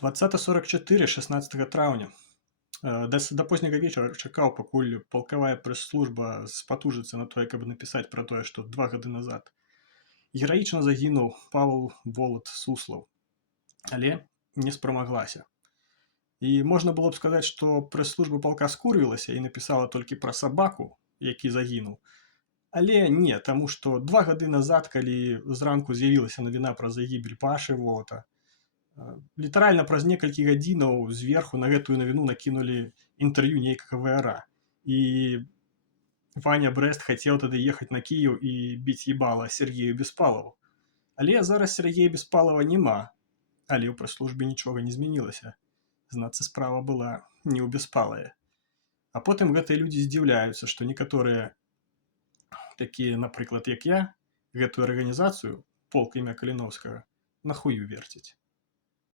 20:44 16 траўня. Да позняга вечара чакаў, пакуль палкавая прэс-служба спатужыцца на тое, каб напісаць пра тое, што 2 гады назад гераічна загінуў Павал Волат Суслаў, але не спрамаглася. І можна было б сказаць, што прэс-служба палка скурвілася і напісала толькі пра сабаку, які загінуў. Але не, таму што 2 гады назад, калі зранку з'явілася навіна пра загібель Пашы Волата, літаральна праз некалькі гадзінаў зверху на гэтую навіну накінулі інтэрв'ю нейкага ваяра. І Ваня Брэст хацеў тады ехаць на Кіеў і біць ебала Сергею Беспалову. Але зараз Сергея Беспалова няма, але ў прэс-службе нічога не змянілася. Знацца, справа была не ў Беспалаве. А потым гэтыя людзі здзіўляюцца, што некаторыя такія, напрыклад, як я, гэтую арганізацыю, полк імя Каліноўскага, на хую верцяць.